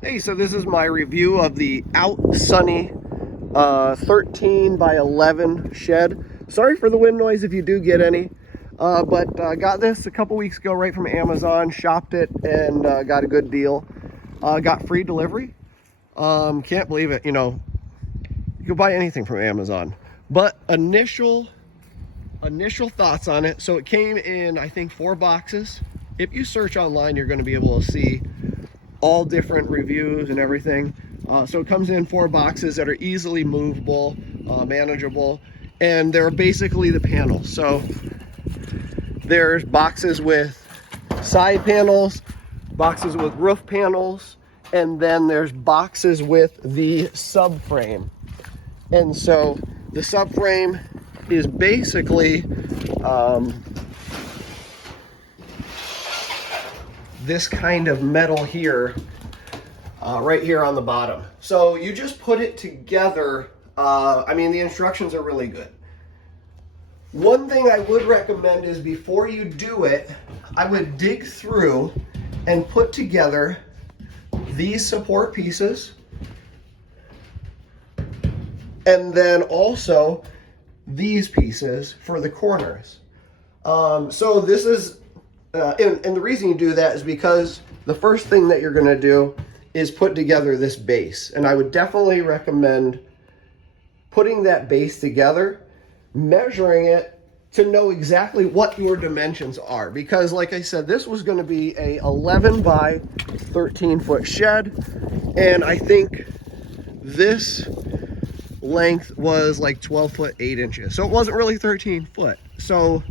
Hey, so this is my review of the Outsunny 13 by 11 shed. Sorry for the wind noise if you do get any, but got this a couple weeks ago right from Amazon, shopped it, and got a good deal. Got free delivery. Can't believe it, you know, you can buy anything from Amazon. But initial thoughts on it. So it came in, I think, 4 boxes. If you search online, you're going to be able to see all different reviews and everything. So it comes in 4 boxes that are easily movable, manageable, and they're basically the panels. So there's boxes with side panels, boxes with roof panels, and then there's boxes with the subframe. And so the subframe is basically this kind of metal here, right here on the bottom. So you just put it together. I mean, the instructions are really good. One thing I would recommend is before you do it, I would dig through and put together these support pieces, and then also these pieces for the corners. So this is and the reason you do that is because the first thing that you're going to do is put together this base. And I would definitely recommend putting that base together, measuring it to know exactly what your dimensions are. Because like I said, this was going to be a 11 by 13 foot shed. And I think this length was like 12 foot 8 inches. So it wasn't really 13 foot. So,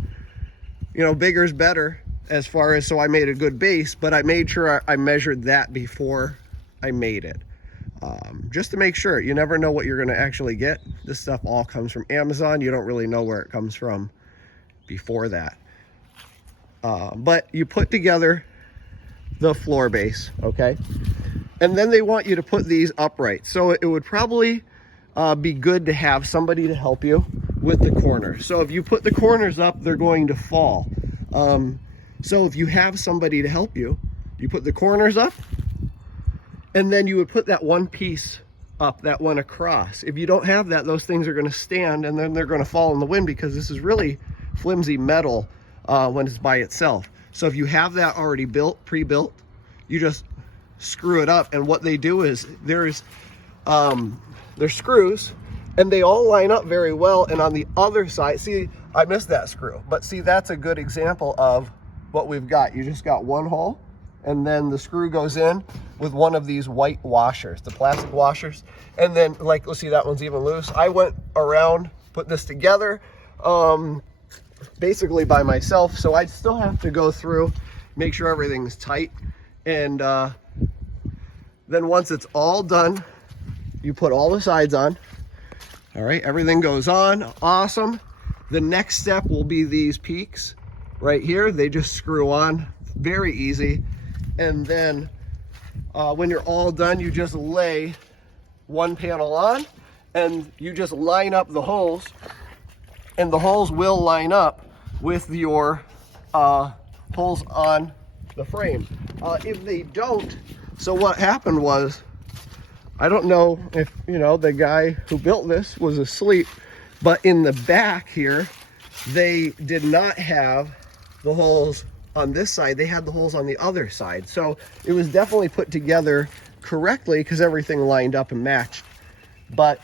you know, bigger is better. As far as, so I made a good base, but I made sure I measured that before I made it. Just to make sure. You never know what you're going to actually get. This stuff all comes from Amazon. You don't really know where it comes from before that. But you put together the floor base, okay? And then they want you to put these upright. So it would probably be good to have somebody to help you with the corners. So if you put the corners up, they're going to fall. So if you have somebody to help you, you put the corners up, and then you would put that one piece up, that one across. If you don't have that, those things are going to stand, and then they're going to fall in the wind because this is really flimsy metal when it's by itself. So if you have that already built, pre-built, you just screw it up. And what they do is there's screws, and they all line up very well. And on the other side, see, I missed that screw, but see, that's a good example of what we've got. You just got one hole, and then the screw goes in with one of these white washers, the plastic washers. And then, like, let's see, that one's even loose. I went around, put this together, basically by myself. So I still have to go through, make sure everything's tight. And then once it's all done, you put all the sides on. All right, everything goes on, awesome. The next step will be these peaks right here. They just screw on, very easy. And then when you're all done, you just lay one panel on, and you just line up the holes, and the holes will line up with your holes on the frame. If they don't, so what happened was, I don't know if, you know, the guy who built this was asleep, but in the back here, they did not have the holes on this side. They had the holes on the other side. So it was definitely put together correctly because everything lined up and matched. But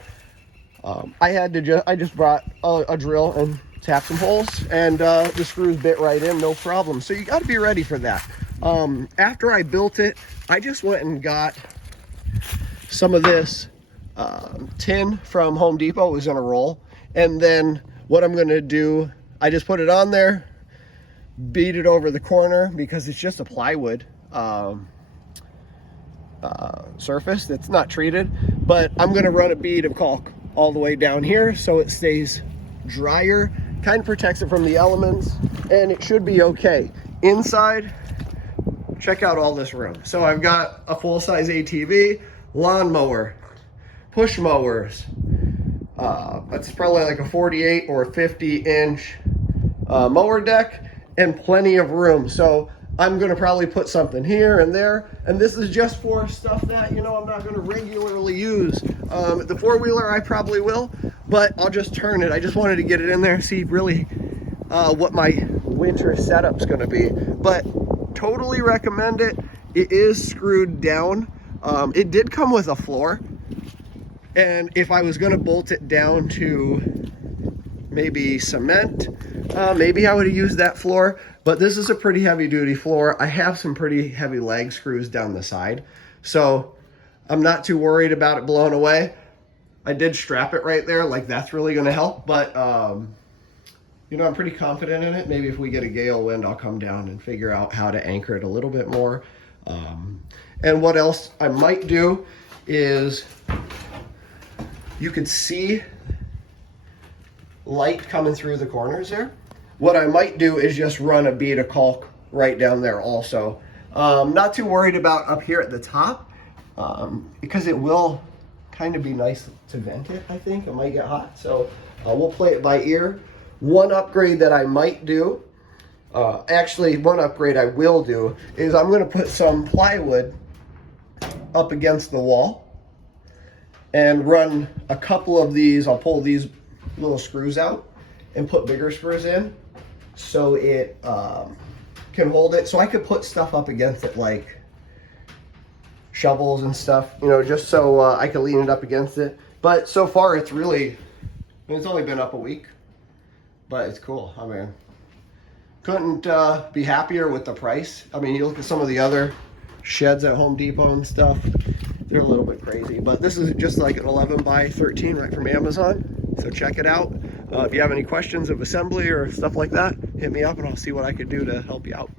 I just brought a drill and tapped some holes, and the screws bit right in, no problem. So you got to be ready for that. After I built it, I just went and got some of this tin from Home Depot. It was in a roll. And then what I'm going to do, I just put it on there, beat it over the corner because it's just a plywood surface that's not treated. But I'm going to run a bead of caulk all the way down here so it stays drier, kind of protects it from the elements, and it should be okay. Inside, check out all this room. So I've got a full-size ATV, lawnmower, push mowers. That's probably like a 48 or 50 inch mower deck, and plenty of room. So I'm going to probably put something here and there, and this is just for stuff that, you know, I'm not going to regularly use. The four-wheeler I probably will, but I'll just turn it. I just wanted to get it in there, see really what my winter setup's going to be. But totally recommend it. It is screwed down. It did come with a floor, and if I was going to bolt it down to maybe cement, maybe I would have used that floor, but this is a pretty heavy duty floor. I have some pretty heavy leg screws down the side, so I'm not too worried about it blowing away. I did strap it right there, like that's really going to help, but you know, I'm pretty confident in it. Maybe if we get a gale wind, I'll come down and figure out how to anchor it a little bit more. And what else I might do is, you could see light coming through the corners there. What I might do is just run a bead of caulk right down there also. Not too worried about up here at the top, because it will kind of be nice to vent it, I think. It might get hot, so we'll play it by ear. One upgrade that I might do, actually one upgrade I will do, is I'm gonna put some plywood up against the wall and run a couple of these. I'll pull these little screws out and put bigger screws in so it can hold it. So I could put stuff up against it like shovels and stuff, you know, just so I can lean it up against it. But so far it's really, it's only been up a week, but it's cool. I mean, couldn't be happier with the price. I mean, you look at some of the other sheds at Home Depot and stuff, they're a little bit crazy, but this is just like an 11 by 13 right from Amazon. So check it out. If you have any questions of assembly or stuff like that, hit me up and I'll see what I can do to help you out.